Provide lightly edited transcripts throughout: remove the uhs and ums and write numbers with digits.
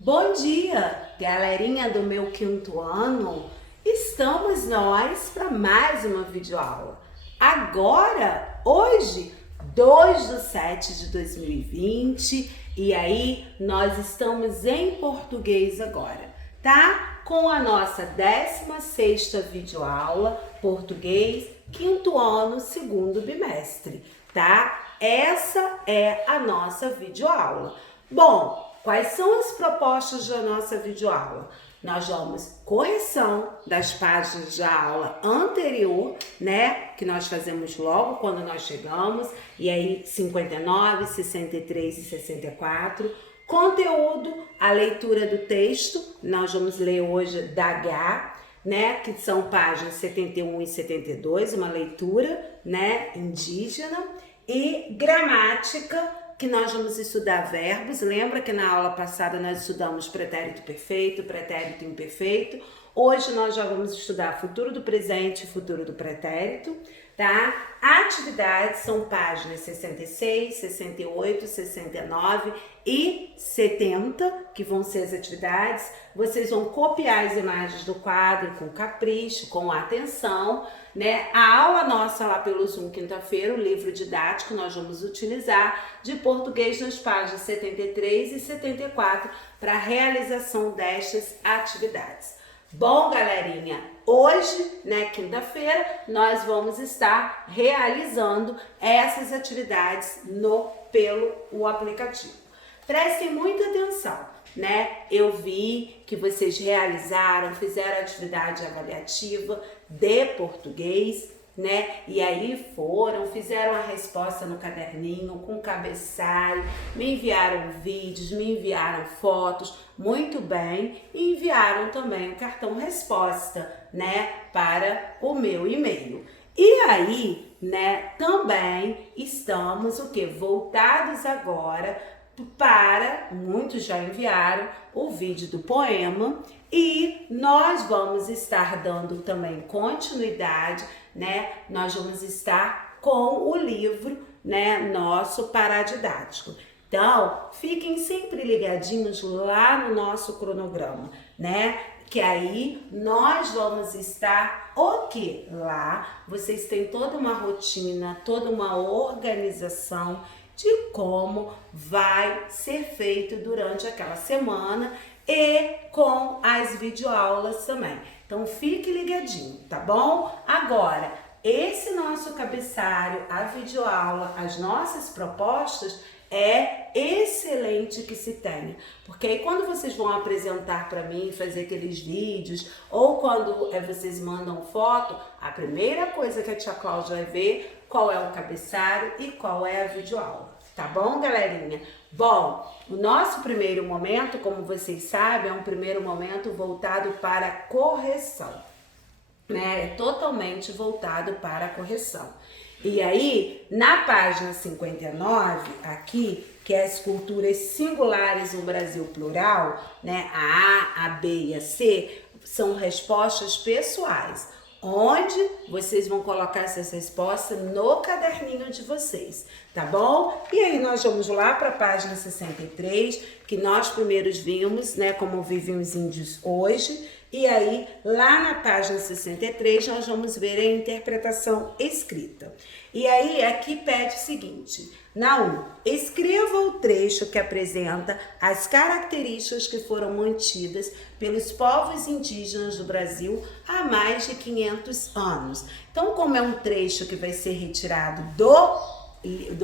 Bom dia, galerinha do meu quinto ano. Estamos nós para mais uma videoaula. Agora, hoje, 2/7/2020, e aí nós estamos em português agora, tá? Com a nossa 16ª videoaula, português, quinto ano, segundo bimestre, tá? Essa é a nossa videoaula. Bom, quais são as propostas da nossa videoaula? Nós vamos correção das páginas da aula anterior, né? Que nós fazemos logo quando nós chegamos, e aí 59, 63 e 64. Conteúdo, a leitura do texto, nós vamos ler hoje da H, né? Que são páginas 71 e 72, uma leitura, né? Indígena. E gramática, que nós vamos estudar verbos. Lembra que na aula passada nós estudamos pretérito perfeito, pretérito imperfeito? Hoje nós já vamos estudar futuro do presente e futuro do pretérito, tá? Atividades são páginas 66, 68, 69 e 70, que vão ser as atividades. Vocês vão copiar as imagens do quadro com capricho, com atenção, né? A aula nossa lá pelo Zoom quinta-feira, o livro didático, nós vamos utilizar de português nas páginas 73 e 74 para a realização destas atividades. Bom, galerinha, hoje, né, quinta-feira, nós vamos estar realizando essas atividades pelo aplicativo. Prestem muita atenção, né? Eu vi que vocês fizeram atividade avaliativa de português, né? E aí fizeram a resposta no caderninho, com cabeçalho, me enviaram vídeos, me enviaram fotos, muito bem, e enviaram também o cartão resposta, né? Para o meu e-mail. E aí, né? Também estamos voltados agora para, muitos já enviaram o vídeo do poema, e nós vamos estar dando também continuidade, né? Nós vamos estar com o livro, né, nosso paradidático. Então, fiquem sempre ligadinhos lá no nosso cronograma, né? Que aí nós vamos estar lá. Vocês têm toda uma rotina, toda uma organização de como vai ser feito durante aquela semana e com as videoaulas também. Então fique ligadinho, tá bom? Agora, esse nosso cabeçalho, a videoaula, as nossas propostas, é excelente que se tenha, porque aí quando vocês vão apresentar para mim, fazer aqueles vídeos, ou quando vocês mandam foto, a primeira coisa que a tia Cláudia vai ver qual é o cabeçalho e qual é a videoaula, tá bom, galerinha? Bom, o nosso primeiro momento, como vocês sabem, é um primeiro momento voltado para a correção, né? É totalmente voltado para a correção. E aí, na página 59, aqui, que é as culturas singulares no Brasil plural, né? A A, a B e a C, são respostas pessoais, onde vocês vão colocar essas respostas no caderninho de vocês, tá bom? E aí nós vamos lá para a página 63, que nós primeiros vimos, né, como vivem os índios hoje. E aí, lá na página 63, nós vamos ver a interpretação escrita. E aí, aqui pede o seguinte: na 1, escreva o trecho que apresenta as características que foram mantidas pelos povos indígenas do Brasil há mais de 500 anos. Então, como é um trecho que vai ser retirado do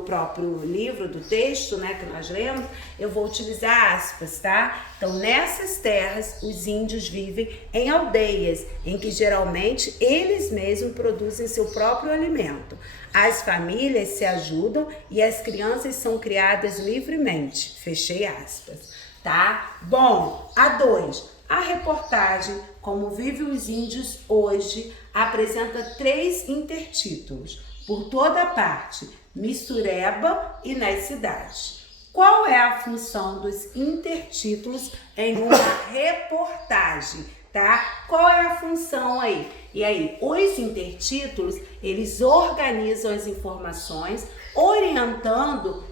próprio livro, do texto, né, que nós lemos, eu vou utilizar aspas, tá? Então, nessas terras, os índios vivem em aldeias, em que geralmente eles mesmos produzem seu próprio alimento. As famílias se ajudam e as crianças são criadas livremente. Fechei aspas, tá? Bom, a 2, a reportagem Como Vivem os Índios Hoje apresenta 3 intertítulos. Por toda parte, mistureba e nas cidades. Qual é a função dos intertítulos em uma reportagem, tá? Qual é a função aí? E aí, os intertítulos, eles organizam as informações, orientando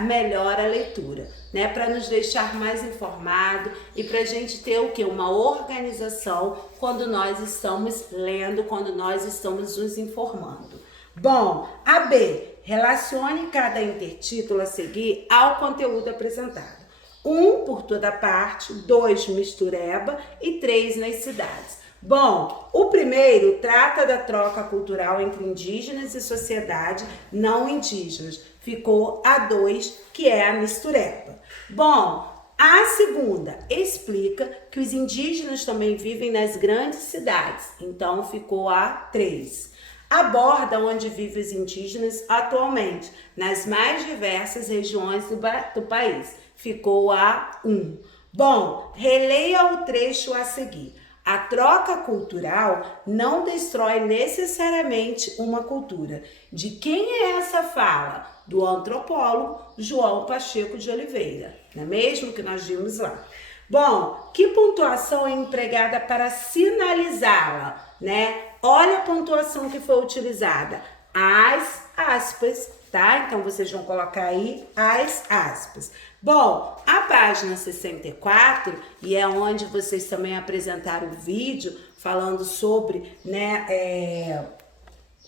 melhor a leitura, né? Para nos deixar mais informado e para a gente ter o quê? Uma organização quando nós estamos lendo, quando nós estamos nos informando. Bom, a B, relacione cada intertítulo a seguir ao conteúdo apresentado. 1 por toda parte, 2 mistureba e 3 nas cidades. Bom, o primeiro trata da troca cultural entre indígenas e sociedade não indígenas. Ficou a 2, que é a mistureba. Bom, a segunda explica que os indígenas também vivem nas grandes cidades. Então, ficou a 3. Aborda onde vivem os indígenas atualmente, nas mais diversas regiões do país. Ficou a 1. Bom, releia o trecho a seguir. A troca cultural não destrói necessariamente uma cultura. De quem é essa fala? Do antropólogo João Pacheco de Oliveira, não é mesmo que nós vimos lá? Bom, que pontuação é empregada para sinalizá-la, né? Olha a pontuação que foi utilizada. As aspas, tá? Então, vocês vão colocar aí as aspas. Bom, a página 64, e é onde vocês também apresentaram o vídeo falando sobre, né,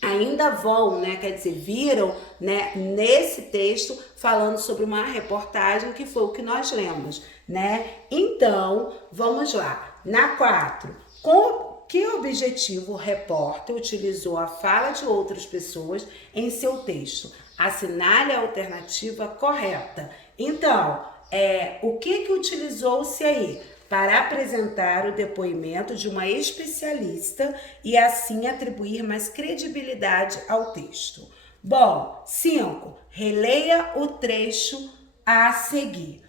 ainda vão, né, quer dizer, viram, né, nesse texto falando sobre uma reportagem que foi o que nós lemos, né? Então, vamos lá. Na 4, com que objetivo o repórter utilizou a fala de outras pessoas em seu texto? Assinale a alternativa correta. Então, o que utilizou-se aí? Para apresentar o depoimento de uma especialista e assim atribuir mais credibilidade ao texto. Bom, 5. Releia o trecho a seguir.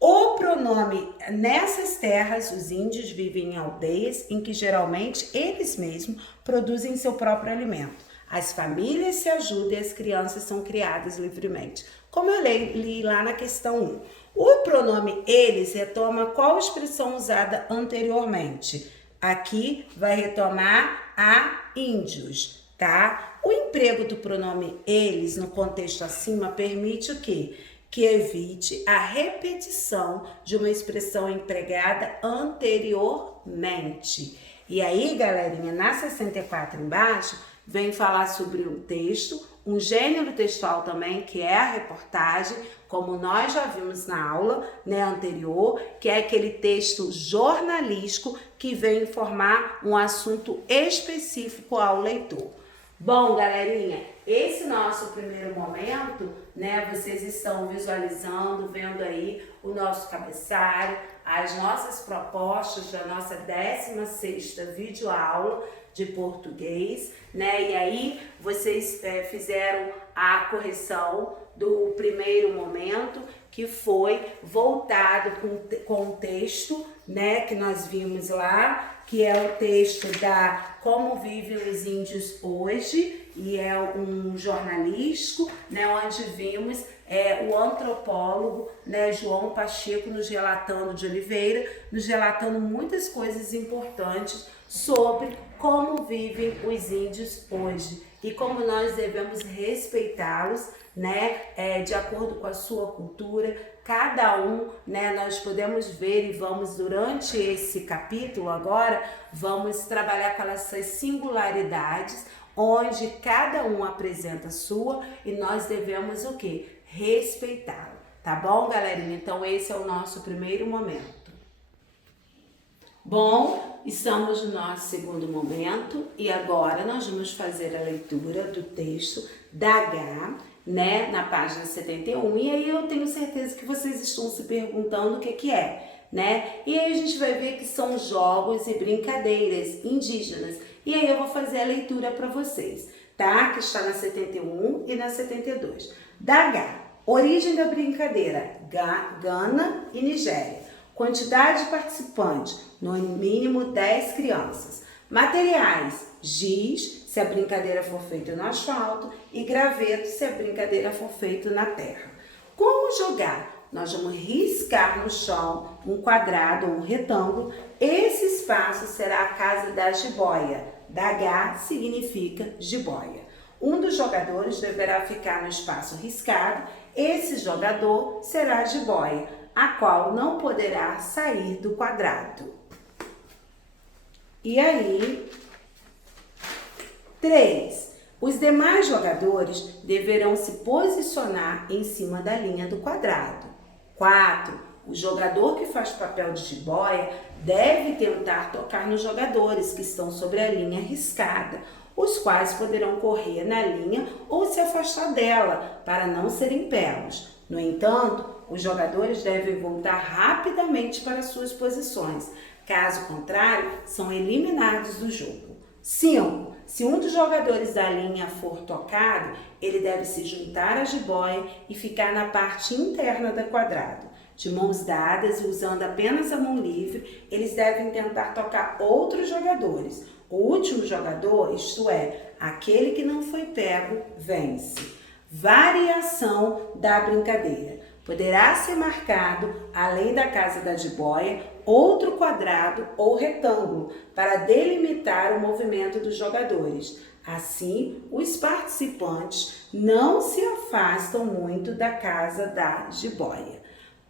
O pronome nessas terras, os índios vivem em aldeias em que geralmente eles mesmos produzem seu próprio alimento. As famílias se ajudam e as crianças são criadas livremente. Como eu li lá na questão 1. O pronome eles retoma qual expressão usada anteriormente? Aqui vai retomar a índios, tá? O emprego do pronome eles no contexto acima permite o quê? Que evite a repetição de uma expressão empregada anteriormente. E aí, galerinha, na 64 embaixo, vem falar sobre um texto, um gênero textual também, que é a reportagem, como nós já vimos na aula, né, anterior, que é aquele texto jornalístico que vem informar um assunto específico ao leitor. Bom, galerinha, esse nosso primeiro momento, né, vocês estão visualizando, vendo aí o nosso cabeçalho, as nossas propostas da nossa 16ª videoaula de português, né, e aí vocês fizeram a correção do primeiro momento, que foi voltado com o texto, né, que nós vimos lá, que é o texto da Como Vivem os Índios Hoje, e é um jornalístico, né, onde vimos o antropólogo, né, João Pacheco de Oliveira, nos relatando muitas coisas importantes sobre como vivem os índios hoje e como nós devemos respeitá-los, né, de acordo com a sua cultura. Cada um, né, nós podemos ver e vamos, durante esse capítulo agora, vamos trabalhar com essas singularidades, onde cada um apresenta a sua e nós devemos o quê? Respeitá-lo, tá bom, galerinha? Então esse é o nosso primeiro momento. Bom, estamos no nosso segundo momento e agora nós vamos fazer a leitura do texto da H, né, na página 71, e aí eu tenho certeza que vocês estão se perguntando o que é, né? E aí a gente vai ver que são jogos e brincadeiras indígenas. E aí eu vou fazer a leitura para vocês, tá? Que está na 71 e na 72. Da H, origem da brincadeira, Gana e Nigéria. Quantidade de participantes, no mínimo 10 crianças. Materiais, giz, se a brincadeira for feita no asfalto, e graveto, se a brincadeira for feita na terra. Como jogar? Nós vamos riscar no chão um quadrado ou um retângulo. Esse espaço será a casa da jiboia. Da H significa jiboia. Um dos jogadores deverá ficar no espaço riscado. Esse jogador será a jiboia, a qual não poderá sair do quadrado. E aí, 3. Os demais jogadores deverão se posicionar em cima da linha do quadrado. 4. O jogador que faz papel de jiboia deve tentar tocar nos jogadores que estão sobre a linha riscada, os quais poderão correr na linha ou se afastar dela para não serem pegos. No entanto, os jogadores devem voltar rapidamente para suas posições. Caso contrário, são eliminados do jogo. 5. Se um dos jogadores da linha for tocado, ele deve se juntar à jiboia e ficar na parte interna do quadrado. De mãos dadas e usando apenas a mão livre, eles devem tentar tocar outros jogadores. O último jogador, isto é, aquele que não foi pego, vence. Variação da brincadeira. Poderá ser marcado, além da casa da jiboia, outro quadrado ou retângulo para delimitar o movimento dos jogadores. Assim, os participantes não se afastam muito da casa da jiboia.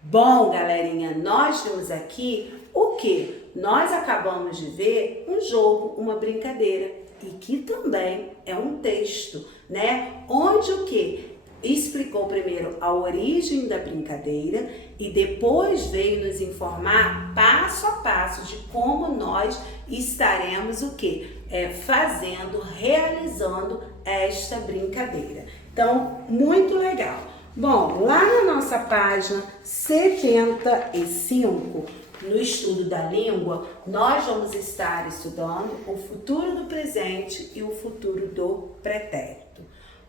Bom, galerinha, nós temos aqui o que? Nós acabamos de ver um jogo, uma brincadeira, e que também é um texto, né? Onde o que? Explicou primeiro a origem da brincadeira e depois veio nos informar passo a passo de como nós estaremos o que? Fazendo, realizando esta brincadeira. Então, muito legal. Bom, lá na nossa página 75, no estudo da língua, nós vamos estar estudando o futuro do presente e o futuro do pretérito.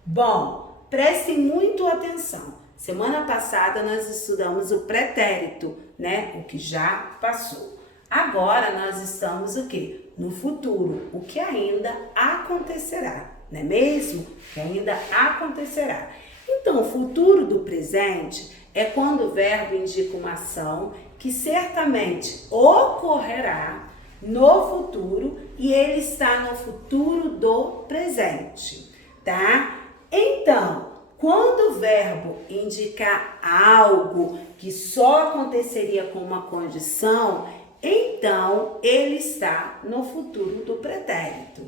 Bom, prestem muito atenção. Semana passada nós estudamos o pretérito, né? O que já passou. Agora nós estamos o quê? No futuro, o que ainda acontecerá, não é mesmo? O que ainda acontecerá. Então, o futuro do presente é quando o verbo indica uma ação que certamente ocorrerá no futuro e ele está no futuro do presente, tá? Então, quando o verbo indicar algo que só aconteceria com uma condição, então ele está no futuro do pretérito.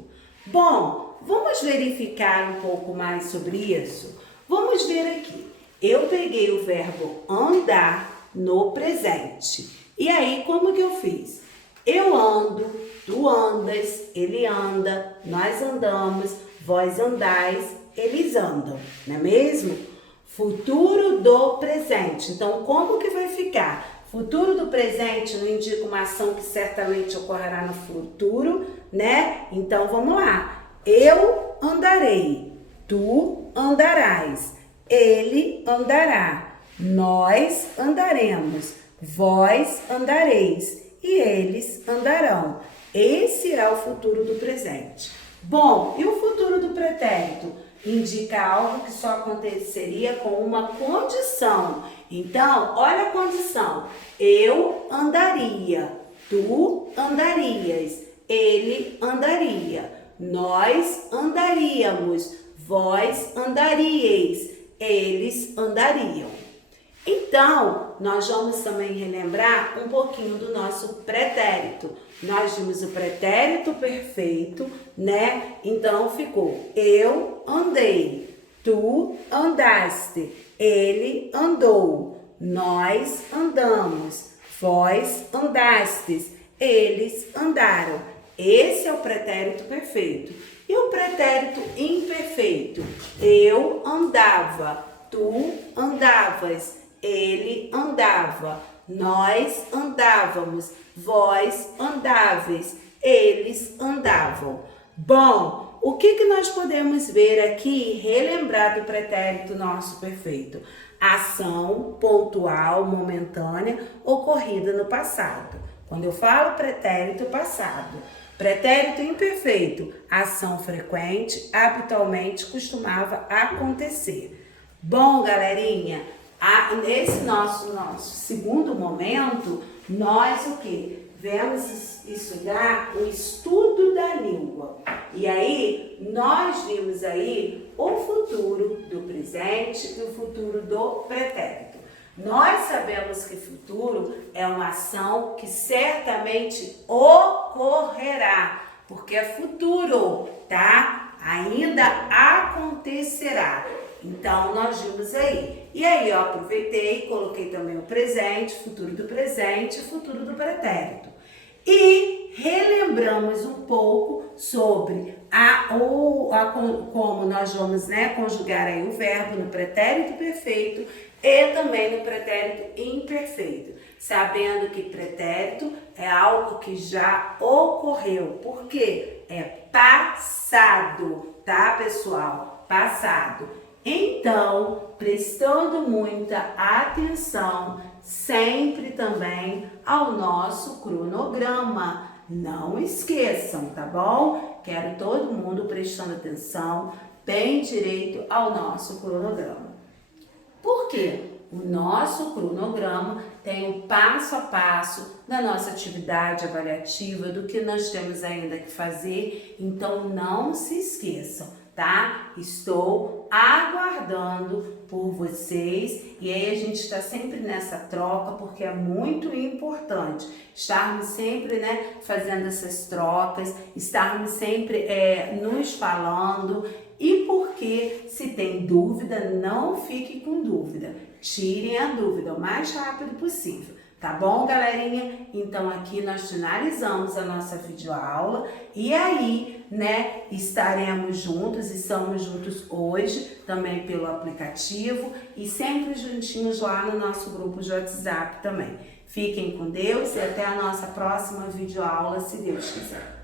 Bom, vamos verificar um pouco mais sobre isso? Vamos ver aqui. Eu peguei o verbo andar no presente. E aí, como que eu fiz? Eu ando, tu andas, ele anda, nós andamos, vós andais, eles andam, não é mesmo? Futuro do presente. Então, como que vai ficar? Futuro do presente não indica uma ação que certamente ocorrerá no futuro, né? Então, vamos lá. Eu andarei, tu andarás, ele andará, nós andaremos, vós andareis e eles andarão. Esse é o futuro do presente. Bom, e o futuro do pretérito? Indica algo que só aconteceria com uma condição. Então, olha a condição. Eu andaria, tu andarias, ele andaria, nós andaríamos, vós andaríeis, eles andariam. Então, nós vamos também relembrar um pouquinho do nosso pretérito. Nós vimos o pretérito perfeito, né? Então, ficou eu andei, tu andaste, ele andou, nós andamos, vós andastes, eles andaram. Esse é o pretérito perfeito. E o pretérito imperfeito? Eu andava, tu andavas, ele andava, nós andávamos, vós andáveis, eles andavam. Bom, o que nós podemos ver aqui e relembrar do pretérito nosso perfeito? Ação pontual, momentânea, ocorrida no passado. Quando eu falo pretérito passado, pretérito imperfeito, ação frequente, habitualmente costumava acontecer. Bom, galerinha, nesse nosso segundo momento, nós o que? Vamos estudar o estudo da língua. E aí, nós vimos aí o futuro do presente e o futuro do pretérito. Nós sabemos que futuro é uma ação que certamente ocorrerá, porque é futuro, tá? Ainda acontecerá. Então, nós vimos aí. E aí, eu aproveitei e coloquei também o presente, futuro do presente e futuro do pretérito. E relembramos um pouco sobre como nós vamos, conjugar aí o verbo no pretérito perfeito e também no pretérito imperfeito, sabendo que pretérito é algo que já ocorreu, porque é passado, tá, pessoal? Passado. Então, prestando muita atenção sempre também ao nosso cronograma. Não esqueçam, tá bom? Quero todo mundo prestando atenção bem direito ao nosso cronograma. Por quê? O nosso cronograma tem o passo a passo da nossa atividade avaliativa, do que nós temos ainda que fazer, então não se esqueçam, tá? Estou aguardando por vocês e aí a gente está sempre nessa troca, porque é muito importante estarmos sempre, fazendo essas trocas, estarmos sempre nos falando. E porque, se tem dúvida, não fique com dúvida. Tirem a dúvida o mais rápido possível. Tá bom, galerinha? Então, aqui nós finalizamos a nossa videoaula. E aí, estaremos juntos e estamos juntos hoje, também pelo aplicativo. E sempre juntinhos lá no nosso grupo de WhatsApp também. Fiquem com Deus e até a nossa próxima videoaula, se Deus quiser.